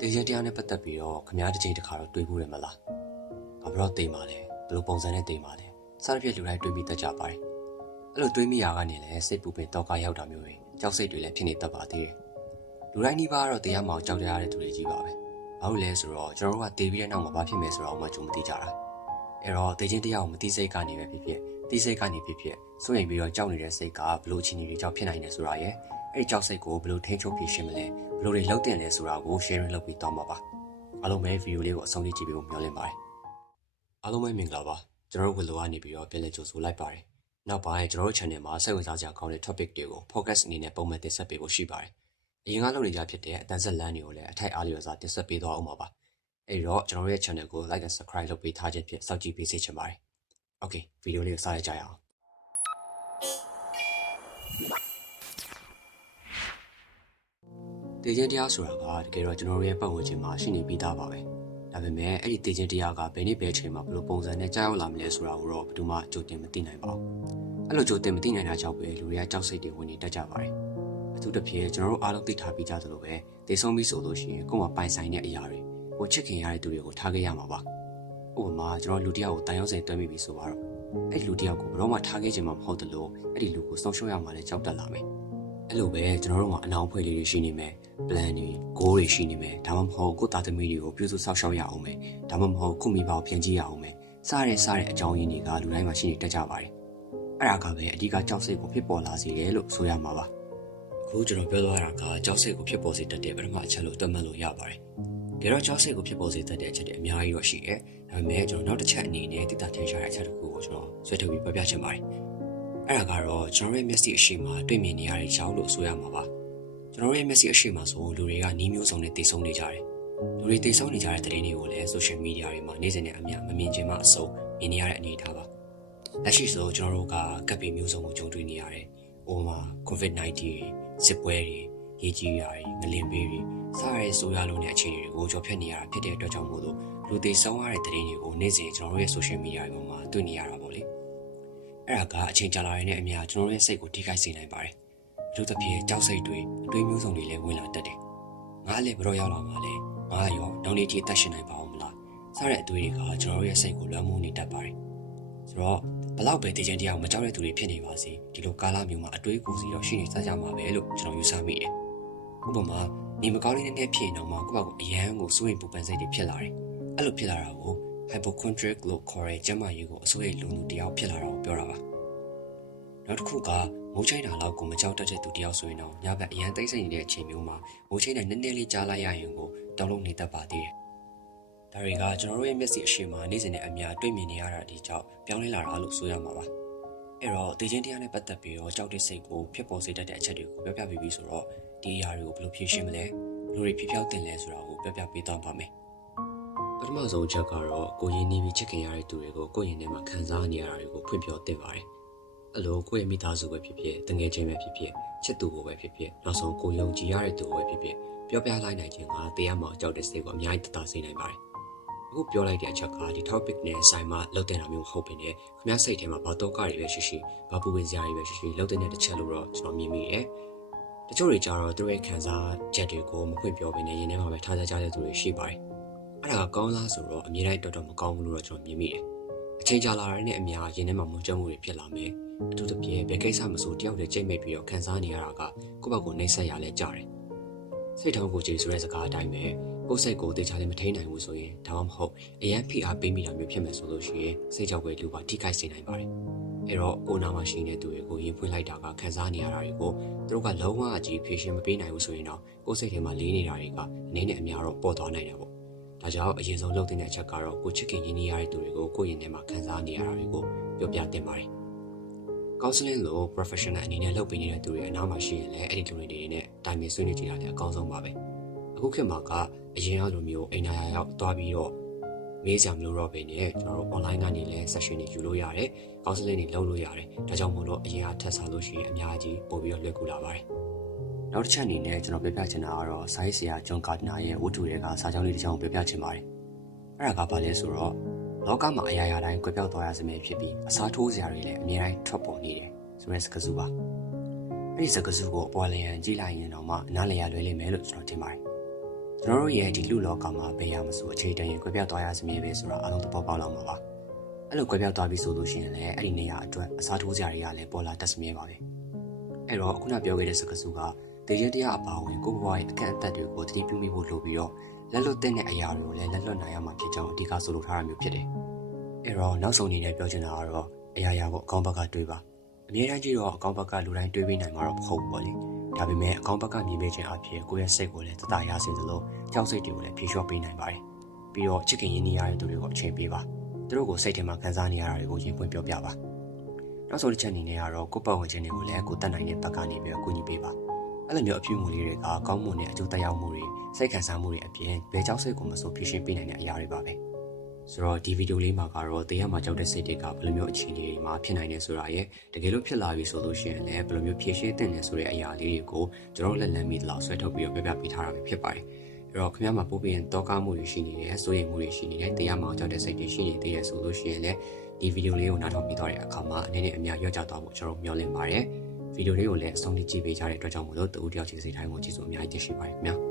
တေချင်းတရားနဲ့ပတ်သက်ပြီးတော့ခင်ဗျားတစ်ချိန်တစ်ခါတော့တွေးဖို့ရမလား။ဘာလို့တိမ်ပါလဲ။ဘယ်လိုပုံစံနဲ့တိမ်ပါလဲ။စသဖြင့်လူတိုင်းတွေးမိတတ်ကြပါတယ်။အဲ့လိုတွေးမိရာကနေလည်းစိတ်ပူပင်တောကရောက်တာမျိုးတွေကြောက်စိတ်တွေလည်းဖြစ်နေတတ်ပါသေးတယ်။လူတိုင်းနှီးပါတော့တရားမှောင်ကြောက်ကြရတဲ့သူတွေကြီးပါပဲ။ဘာလို့လဲဆိုတော့ကျွန်တော်တို့ကတေးပြီးတဲ့နောက်မှာဘာဖြစ်မယ်ဆိုတော့မှကြုံမသိကြတာ။အဲ့တော့တေချင်းတရားကိုမသိစိတ်ကနေပဲဖြစ်ဖြစ်သိစိတ်ကနေဖြစ်ဖြစ်စိုးရိမ်ပြီးတော့ကြောက်နေတဲ့စိတ်ကဘလို့အခြေအနေတွေကြောင့်ဖြစ်နိုင်တယ်ဆိုတာရဲ့အဲ့ဒီကြောက်စိတ်ကိုဘလို့ထိန်းချုပ်ဖြစ်ရှင်းမလဲဘလို့တွေလောက်တင်လဲဆိုတာကို sharing လုပ်ပြီးတောင်းပါပါအားလုံးပဲဗီဒီယိုလေးကိုအဆုံးထိကြည့်ပြီးမျှော်လင့်ပါတယ်အားလုံးပဲမင်္ဂလာပါကျွန်တော်တို့ဝလိုကနေပြီးတော့ပြန်လည်ကြိုဆိုလိုက်ပါတယ်နောက်ပိုင်းကျွန်တော်တို့ channel မှာစိတ်ဝင်စားစရာကောင်းတဲ့ topic တွေကို focus အနေနဲ့ပုံမှန်တင်ဆက်ပေးဖို့ရှိပါတယ်အရင်ကလုပ်နေကြဖြစ်တဲ့အတန်းဆက်လမ်းတွေကိုလည်းအထိုက်အားလျော်စွာတင်ဆက်ပေးသွားအောင်ပါအဲ့တော့ကျွန်တော်ရဲ့ channel ကို like and subscribe လုပ်ပေးထားခြင်းဖြင့်စောင့်ကြည့်ပေးစေချင်ပါတယ် Okay ဗီဒီယိုလေးကိုစရကြရအောင်တေချင်းတရားဆိုတာကတကယ်တော့ကျွန်တော်တို့ရဲ့ပတ်ဝန်းကျင်မှာရှိနေပြီးသားပါပဲဒါပေမဲ့အဲ့ဒီတေချင်းတရားကဘယ်နည်းဘယ်ချိန်မှာဘယ်လိုပုံစံနဲ့ကြားရောက်လာမလဲဆိုတာကိုတော့ဘယ်သူမှကြိုတင်မသိနိုင်ပါဘူးအဲ့လိုကြိုတင်မသိနိုင်တာကြောင့်ပဲလူတွေကကြောက်စိတ်တွေဝင်နေတတ်ကြပါတယ်အထူးသဖြင့်ကျွန်တော်တို့အားလုံးသိထားပြီးကြသလိုပဲတေဆုံးပြီးဆိုလို့ရှိရင်ကိုယ်မှာပိုင်ဆိုင်တဲ့အရာတွေကိုချစ်ခင်ရတဲ့သူတွေကိုထားခဲ့ရမှာပါဥပမာကျွန်တော်လူတယောက်ကိုတန်ရုံးစင်တွဲမိပြီဆိုတော့အဲ့လူတယောက်ကိုဘယ်တော့မှထားခဲ့ခြင်းမဟုတ်တယ်လို့အဲ့ဒီလူကိုဆုံးရှုံးရမှလည်းကြောက်တတ်လာမယ်အဲ့လိုပဲကျွန်တော်တို့မှာအနောင်ဖွဲ့လေးတွေရှိနေမယ် plan တွေ goal တွေရှိနေမယ်ဒါမှမဟုတ်ကိုယ်သားသမီးတွေကိုပြုစုဆောက်ရှောက်ရအောင်မယ်ဒါမှမဟုတ်ကိုမိဘကိုဖြန့်ကြည့်ရအောင်မယ်စတဲ့အကြောင်းရင်းတွေကလူတိုင်းမှာရှိနေတတ်ကြပါတယ်အဲ့ဒါကပဲအဓိကကြောက်စိတ်ကိုဖြစ်ပေါ်လာစေတယ်လို့ဆိုရမှာပါအခုကျွန်တော်ပြောသွားတာကကြောက်စိတ်ကိုဖြစ်ပေါ်စေတတ်တဲ့ပထမအချက်လို့သတ်မှတ်လို့ရပါတယ်ကြတော့ကြောက်စိတ်ကိုဖြစ်ပေါ်စေတတ်တဲ့အချက်တွေအများကြီးတော့ရှိတယ်ဒါပေမဲ့ကျွန်တော်နောက်တစ်ချက်အနေနဲ့တိကျထင်ရှားတဲ့အချက်တစ်ခုကိုကျွန်တော်ဆွဲထုတ်ပြီးပြောပြချင်ပါတယ်အဲ့ဒါကတော့ကျွန်တော်ရဲ့ message အရှိမတွေ့မြင်နေရတဲ့ကြောက်လို့ဆိုရမှာပါကျွန်တော်ရဲ့ message အရှိမဆိုလူတွေကနီးမျိုးစုံနဲ့တည်ဆုံနေကြတယ်လူတွေတည်ဆုံနေကြတဲ့သတင်းတွေကိုလည်း social media တွေမှာနေ့စဉ်နဲ့အမျှမမြင်ချင်းမှအစုံမြင်နေရတဲ့အနေအထားပါလက်ရှိဆိုကျွန်တော်တို့ကကပ်ပြီးမျိုးစုံကိုကြုံတွေ့နေရတယ်ဥပမာ COVID-19 စစ်ပွဲတွေရေးကြီးရာတွေငလင်ပေးတွေစားရဲဆိုရလုံးတဲ့အခြေအနေတွေကိုကြော်ဖြတ်နေရတာဖြစ်တဲ့အတွက်ကြောင့်မို့လို့လူတွေဆုံးရတဲ့သတင်းတွေကိုနေ့စဉ်ကျွန်တော်တို့ရဲ့ social media တွေမှာတွေ့နေရတာပေါ့လေအဲ့ဒါကအချိန်ကြာလာတဲ့အမျှကျွန်တော်တို့ရဲ့စိတ်ကိုထိခိုက်စေနိုင်ပါတယ်အထူးသဖြင့်ကြောက်စိတ်တွေအတွေးမျိုးစုံတွေလည်းဝင်လာတတ်တယ်ငါလည်းဘယ်တော့ရောက်လာမှာလဲငါရောနောက်နေ့ထိအသက်ရှင်နိုင်ပါအောင်မလားစတဲ့အတွေးတွေကကျွန်တော်တို့ရဲ့စိတ်ကိုလွှမ်းမိုးနေတတ်ပါတယ်ဆိုတော့ဘလောက်ပဲတည်ခြင်းတရားကိုမကြောက်တဲ့သူတွေဖြစ်နေပါစေဒီလိုကာလမျိုးမှာအတွေးကိုစီတော့ရှိနေကြမှာပဲလို့ကျွန်တော်ယူဆမိတယ်ဥပမာနေမကောင်းလေးနဲ့ဖြစ်နေတော့မှကိုယ့်ဘာကိုအရန်ကိုစိုးရိမ်ပူပန်စိတ်တွေဖြစ်လာတယ်အဲ့လိုဖြစ်လာတာကို hypochondriac လို့ခေါ်တဲ့ကျန်းမာရေးကိုအစိုးရိမ်လုံသူတယောက်ဖြစ်လာတာကိုပြောတာပါနောက်တစ်ခုကမိုးချိုင်းတာလောက်ကိုမကြောက်တတ်တဲ့သူတယောက်ဆိုရင်တော့ညဘက်အရန်သိမ့်စိမ့်နေတဲ့အချိန်မျိုးမှာမိုးချိုင်းတဲ့နည်းနည်းလေးကြားလိုက်ရရင်ကိုတောင်းလုံးနေတတ်ပါသေးတယ်ဒါတွေကကျွန်တော်တို့ရဲ့မျက်စိအရှိမနေ့စဉ်နဲ့အများတွေ့မြင်နေရတာဒီကြောင့်ပြောင်းလဲလာတာလို့ဆိုရမှာပါအဲ့တော့တေချင်းတရားနဲ့ပတ်သက်ပြီးတော့ကြောက်တဲ့စိတ်ကိုဖြစ်ပေါ်စေတတ်တဲ့အချက်တွေကိုပြောပြပြီးဆိုတော့ဒီအရာတွေကိုဘယ်လိုဖြေရှင်းမလဲဘယ်လိုတွေဖြစ်တင်လဲဆိုတာကိုပြောပြပေးသွားပါမယ်ပထမဆုံးချက်ကတော့ကိုရင်းနှီးပြီးချစ်ခင်ရတဲ့သူတွေကိုကိုယ့်ရင်ထဲမှာခံစားနေရတာတွေကိုဖွင့်ပြသင့်ပါတယ်အဲ့လိုကိုယ့်ရဲ့မိသားစုပဲဖြစ်ဖြစ်တငယ်ချင်းပဲဖြစ်ဖြစ်ချစ်သူကိုပဲဖြစ်ဖြစ်နောက်ဆုံးကိုယုံကြည်ရတဲ့သူကိုပဲဖြစ်ဖြစ်ပြောပြလိုက်နိုင်ခြင်းကတရားမှကြောက်တဲ့စိတ်ကိုအများကြီးတသားစေနိုင်ပါတယ်အခုပြောလိုက်တဲ့အချက်ကဒီ topic နဲ့ဆိုင်မှာလောက်တဲ့တာမျိုးမဟုတ်ဘဲနဲ့ခင်ဗျားစိတ်ထဲမှာဘာတော့ကတွေပဲရှိရှိဘာပူပင်စရာတွေပဲရှိရှိလောက်တဲ့တစ်ချက်လို့တော့ကျွန်တော်မြင်မိတယ်တချို့တွေကြတော့သူတို့ရဲ့ခံစားချက်တွေကိုမဖွင့်ပြောဘဲနဲ့ရင်ထဲမှာပဲထားကြတဲ့သူတွေရှိပါတယ်အဲ့ဒါကကောင်းလားဆိုတော့အမြဲတမ်းတော်မကောင်းဘူးလို့တော့ကျွန်တော်မြင်မိတယ်အချိန်ကြာလာတဲ့အများရင်ထဲမှာမုန်းကြမှုတွေဖြစ်လာမယ်အထူးသဖြင့်ဘယ်ကိစ္စမဆိုတယောက်တည်းကြိတ်မိတ်ပြီးတော့ခံစားနေရတာကကိုယ့်ဘက်ကိုနှိမ့်ဆက်ရလဲကြတယ်စိတ်ထောင်ကိုကြည်ဆိုတဲ့စကားအတိုင်းပဲကိုယ်စိတ်ကိုတေချာလေးမထိန်နိုင်ဘူးဆိုရင်ဒါမှမဟုတ်အရန်ဖိအားပေးမိတာမျိုးဖြစ်မယ်ဆိုလို့ရှိရင်စိတ်ကြောက်ွယ်လူပါထိခိုက်စေနိုင်ပါတယ်အဲ့တော့ကိုနာမှာရှိနေတဲ့သူတွေကိုရင်ဖွင့်လိုက်တာကခံစားနေရတာတွေကိုသူတို့ကလုံးဝအကြည့်ဖြေရှင်းမပေးနိုင်ဘူးဆိုရင်တော့ကိုယ်စိတ်ထဲမှာလေးနေတာတွေကအနေနဲ့အများတော့ပေါ်သွားနိုင်တယ်ပေါ့ဒါကြောင့်အရင်ဆုံးလုပ်တဲ့အချက်ကတော့ကိုချစ်ခင်ရင်းနှီးရတဲ့သူတွေကိုကိုယ့်ရင်ထဲမှာခံစားနေရတာတွေကိုပြောပြတင်ပါတယ်counseling လို့ professional အနေနဲ့လုပ်ပေးနေတဲ့သူတွေအနားမှာရှိရင်လည်းအဲ့ဒီလူတွေနဲ့တိုင်ပင်ဆွေးနွေးကြတာလည်းအကောင်းဆုံးပါပဲအခုခေတ်မှာကအရင်အလိုမျိုးအိမ်နာရရောက်သွားပြီးတော့မေးစရာမလိုတော့ဘဲနဲ့ကျွန်တော်တို့ online ကနေလည်း session တွေယူလို့ရတယ် counseling တွေလုပ်လို့ရတယ်ဒါကြောင့်မို့လို့အရင်အထက်ဆာလို့ရှိရင်အများကြီးပို့ပြီးတော့လွယ်ကူလာပါတယ်နောက်တစ်ချက်အနေနဲ့ကျွန်တော်ပြောပြချင်တာကတော့စာရေးဆရာဂျွန်ကာတနာရဲ့ဝတ္ထုတွေကစာကြောင်းလေးတစ်ကြောင်းပြောပြချင်ပါတယ်အဲ့ဒါကဘာလဲဆိုတော့လောကမှာအရာရာတိုင်းကွဲပြောက်သွားရစမြဲဖြစ်ပြီးအစားထိုးစရာတွေလည်းအများတိုင်းထွက်ပေါ်နေတယ်ဆိုတဲ့စကားစုပါအဲ့ဒီစကားစုကိုအပေါ်လျံကြည့်လိုက်ရင်တော့မှနားလည်ရလွယ်လိမ့်မယ်လို့ကျွန်တော်ထင်ပါတယ် ကျွန်တော်တို့ရဲ့ဒီလူလောကမှာဘယ်ရမဆိုအခြေတရင်ကွဲပြားသွားရစမြဲပဲဆိုတာအားလုံးသဘောပေါက်လောက်မှာပါအဲ့လိုကွဲပြားသွားပြီဆိုလို့ရှိရင်လည်းအဲ့ဒီနေရာအတွက်အစားထိုးစရာတွေကလည်းပေါ်လာတတ်စမြဲပါပဲအဲ့တော့ခုနပြောခဲ့တဲ့စကားစုကဒေရင်တရားအပါဝင်ကိုဘွားရဲ့အခက်အသက်တွေကိုသတိပြုမိဖို့လိုပြီးတော့လက်လွတ်တဲ့အရာတွေကိုလည်းလက်လွတ်နိုင်ရမှာဖြစ်ကြောင်းအဓိကဆိုလိုထားတာမျိုးဖြစ်တယ်အဲ့တော့နောက်ဆုံးအနေနဲ့ပြောချင်တာကတော့အရာရာကိုအကောင့်ဘက်ကတွေးပါအမြဲတမ်းကြည့်တော့အကောင့်ဘက်ကလူတိုင်းတွေးပေးနိုင်မှာတော့မဟုတ်ဘူးပေါ့လေဒါပေမဲ့အကောင့်ဘက်ကမြင်ပေးခြင်းအဖြစ်ကိုယ့်ရဲ့စိတ်ကိုလည်းတတရစေသလိုကြောက်စိတ်တွေကိုလည်းဖြေလျှော့ပေးနိုင်ပါတယ်ပြီးတော့ချစ်ခင်ရင်းနှီးရတဲ့သူတွေကိုအချိန်ပေးပါသူတို့ကိုစိတ်ထဲမှာခံစားနေရတာတွေကိုရင်ပွင့်ပြောပြပါနောက်ဆုံးတစ်ချက်အနေနဲ့ကတော့ကိုယ့်ပတ်ဝန်းကျင်တွေကိုလည်းကိုယ်တတ်နိုင်တဲ့ဘက်ကနေပြီးကူညီပေးပါအဲ့လိုမျိုးအပြုအမူလေးတွေကကောင်းမွန်တဲ့အကျိုးသက်ရောက်မှုတွေစိတ်ခံစားမှုတွေအပြင်ဘယ်ကြောက်စိတ်ကိုမဆိုဖြေရှင်းပေးနိုင်တဲ့အရာတွေပါပဲဆိုတော့ဒီဗီဒီယိုလေးမှာကတော့တရားမှာကြောက်တဲ့စိတ်တွေကဘယ်လိုမျိုးအခြေအနေတွေမှာဖြစ်နိုင်လဲဆိုတာရဲ့တကယ်လို့ဖြစ်လာပြီဆိုလို့ရှိရင်လည်းဘယ်လိုမျိုးဖြေရှင်းသင့်လဲဆိုတဲ့အရာလေးတွေကိုကျွန်တော်လက်လန်းမိသလောက်ဆွဲထုတ်ပြီးတော့ပြပြပေးထားတာပဲဖြစ်ပါတယ်အဲ့တော့ခင်ဗျားမှာပို့ပြီးရင်တောကားမှုတွေရှိနေတယ်စိုးရိမ်မှုတွေရှိနေတယ်တရားမှာကြောက်တဲ့စိတ်တွေရှိနေသေးတယ်ဆိုလို့ရှိရင်လည်းဒီဗီဒီယိုလေးကိုနားထောင်ပြီးသွားတဲ့အခါမှာအနေနဲ့အများရော့ကျသွားဖို့ကျွန်တော်မျှော်လင့်ပါတယ်ဗီဒီယိုလေးကိုလည်းအဆုံးထိကြည့်ပေးကြတဲ့အတွက်ကြောင့်မို့လို့တူတယောက်ချင်းစိတ်တိုင်းကိုကြည့်ဆိုအများကြီးသိရှိပါတယ်ခင်ဗျာ